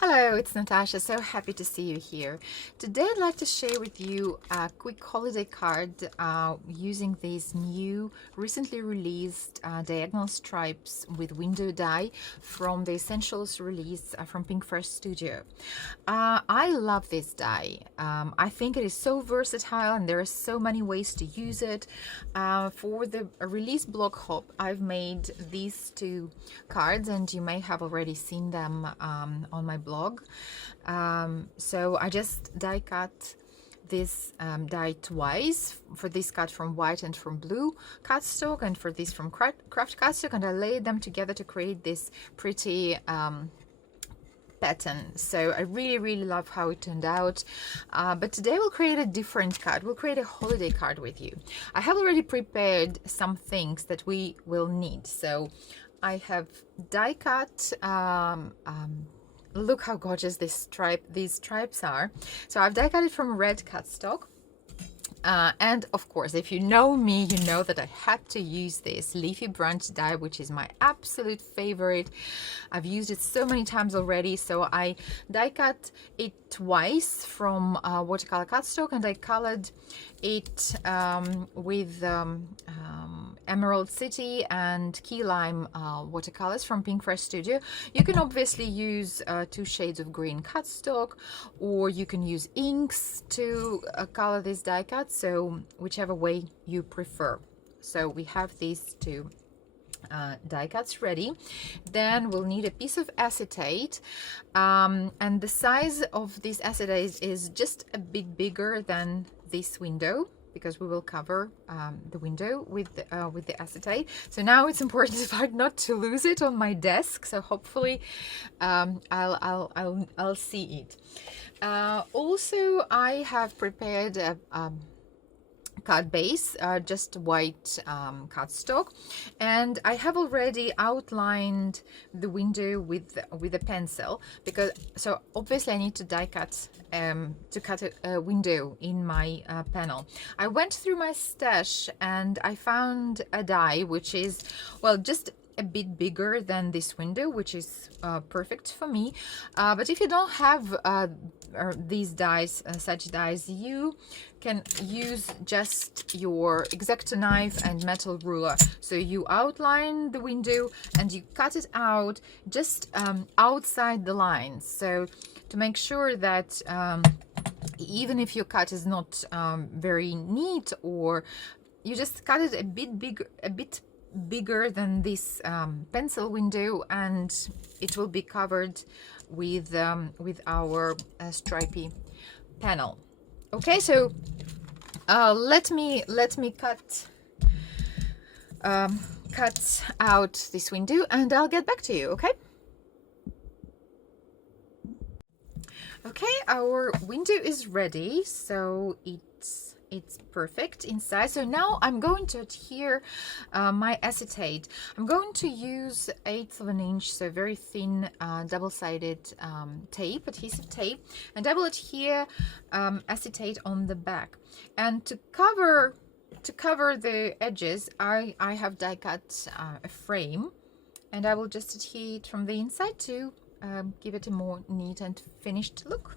Hello, it's Natasha. So happy to see you here. Today I'd like to share with you a quick holiday card using these new, recently released diagonal stripes with window die from the Essentials release from Pink First Studio. I love this die. I think it is so versatile and there are so many ways to use it. For the release blog hop, I've made these two cards and you may have already seen them on my blog. So I just die cut this die twice, for this cut from white and from blue cardstock, and for this from craft cardstock, and I laid them together to create this pretty pattern. So I really love how it turned out, but today we'll create a different card. We'll create a holiday card with you. I have already prepared some things that we will need. So I have die cut look how gorgeous these stripes are. So I've die cut it from red cardstock. And of course, if you know me, you know that I had to use this leafy branch die, which is my absolute favorite. I've used it so many times already. So I die cut it twice from watercolor cardstock, and I colored it with Emerald City and Key Lime watercolors from Pink Fresh Studio. You can obviously use 2 shades of green cardstock, or you can use inks to color this die cut, so whichever way you prefer. So we have these two die cuts ready. Then we'll need a piece of acetate, and the size of this acetate is just a bit bigger than this window, because we will cover the window with the acetate. So now it's important not to lose it on my desk. So hopefully I'll see it. Also, I have prepared a card base, just white cardstock, and I have already outlined the window with a pencil, because so obviously I need to die cut to cut a window in my panel. I went through my stash and I found a die which is, well, just a bit bigger than this window, which is perfect for me. But if you don't have these dies, such dies, you can use just your X-Acto knife and metal ruler. So you outline the window and you cut it out just outside the lines. So to make sure that even if your cut is not very neat, or you just cut it a bit bigger than this pencil window, and it will be covered with our stripy panel. Okay, so let me cut out this window and I'll get back to you. Okay, our window is ready, so it's perfect inside. So now I'm going to adhere my acetate. I'm going to use 1/8 of an inch, so very thin double-sided tape, adhesive tape, and I will adhere acetate on the back. And to cover the edges, I have die cut a frame, and I will just adhere it from the inside to give it a more neat and finished look.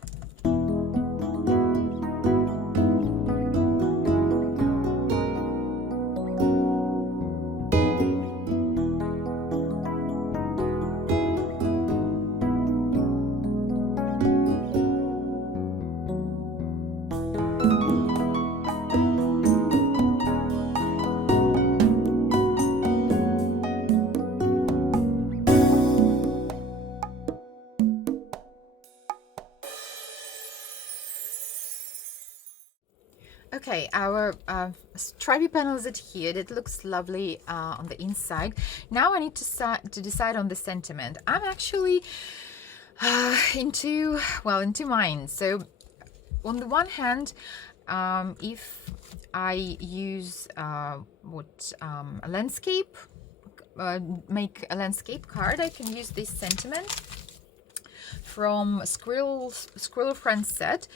Okay, our stripy panel is adhered. It looks lovely on the inside. Now I need to decide on the sentiment. I'm actually in two minds. So on the one hand, if I use a landscape, make a landscape card, I can use this sentiment from Squirrel Friends set,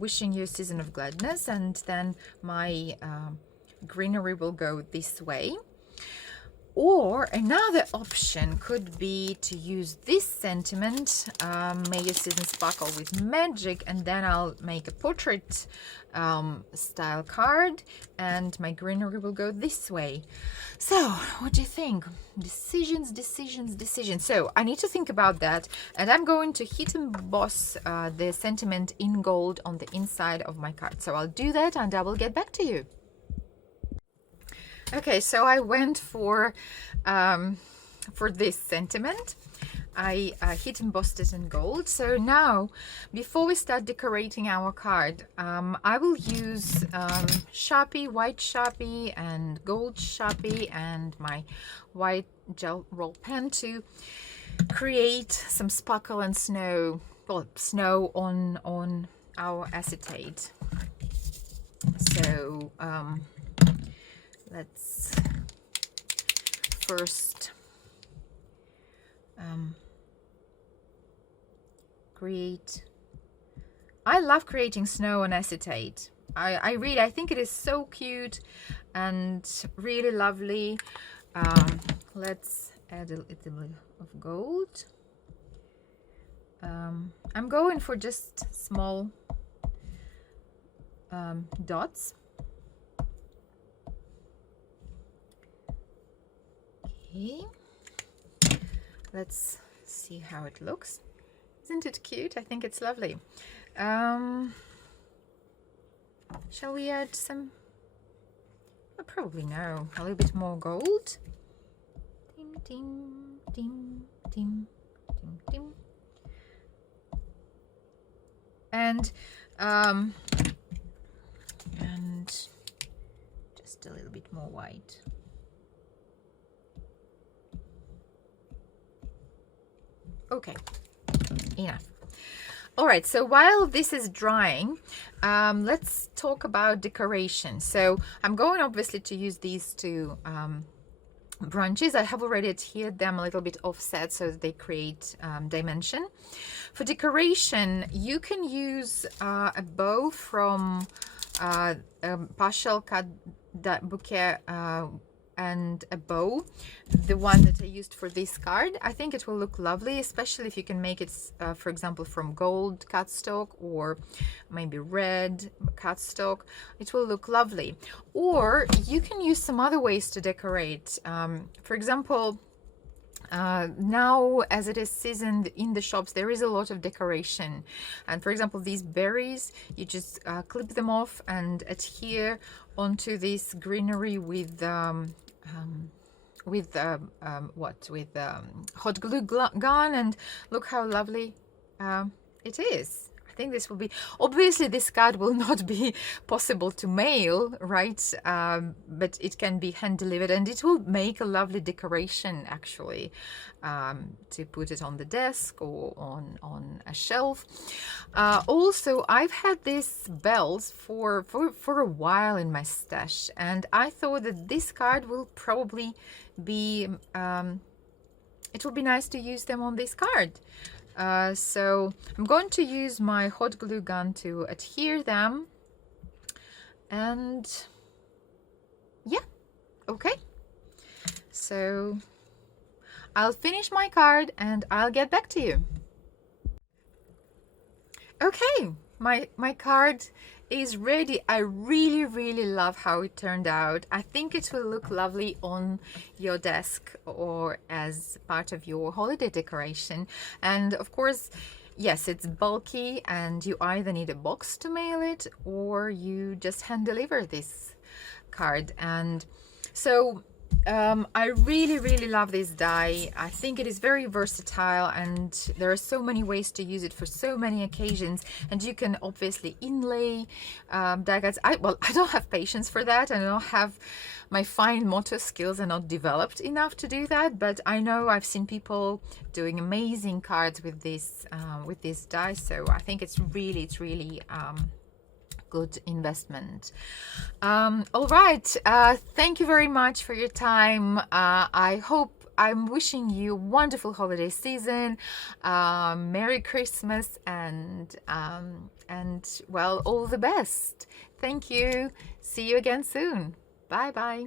wishing you a season of gladness, and then my greenery will go this way. Or another option could be to use this sentiment, may your season sparkle with magic, and then I'll make a portrait style card, and my greenery will go this way. So what do you think? Decisions, decisions, decisions. So I need to think about that, and I'm going to hit emboss the sentiment in gold on the inside of my card. So I'll do that and I will get back to you. Okay, so I went for this sentiment. I hit embossed it in gold. So now, before we start decorating our card, I will use Sharpie, white Sharpie and gold Sharpie and my white gel roll pen to create some sparkle and snow, well, snow on our acetate. So let's first create. I love creating snow on acetate. I think it is so cute and really lovely. Let's add a little bit of gold. I'm going for just small dots. Okay, let's see how it looks. Isn't it cute? I think it's lovely. Shall we add some? Well, probably no. A little bit more gold. Dim, dim, dim, dim, dim, dim. And just a little bit more white. Okay, enough. All right, so while this is drying, let's talk about decoration. So I'm going obviously to use these two branches. I have already adhered them a little bit offset so that they create dimension. For decoration, you can use a bow from partial cut that bouquet and a bow, the one that I used for this card. I think it will look lovely, especially if you can make it, for example, from gold cardstock or maybe red cardstock. It will look lovely. Or you can use some other ways to decorate. For example, now as it is seasoned in the shops, there is a lot of decoration, and for example these berries, you just clip them off and adhere onto this greenery with hot glue gun, and look how lovely it is. I think this will be, obviously this card will not be possible to mail, right? But it can be hand delivered, and it will make a lovely decoration actually, to put it on the desk or on a shelf. Also, I've had these bells for a while in my stash, and I thought that this card will probably be it will be nice to use them on this card. So I'm going to use my hot glue gun to adhere them, and yeah, okay, so I'll finish my card and I'll get back to you. Okay, my card is ready. I really love how it turned out. I think it will look lovely on your desk or as part of your holiday decoration. And of course, yes, it's bulky and you either need a box to mail it or you just hand deliver this card. And so I really love this die. I think it is very versatile, and there are so many ways to use it for so many occasions, and you can obviously inlay die cuts. I don't have patience for that, and I don't have, my fine motor skills are not developed enough to do that, but I know I've seen people doing amazing cards with this die, so I think it's really good investment. All right, thank you very much for your time. I'm wishing you a wonderful holiday season, Merry Christmas, and well, all the best. Thank you. See you again soon. Bye bye.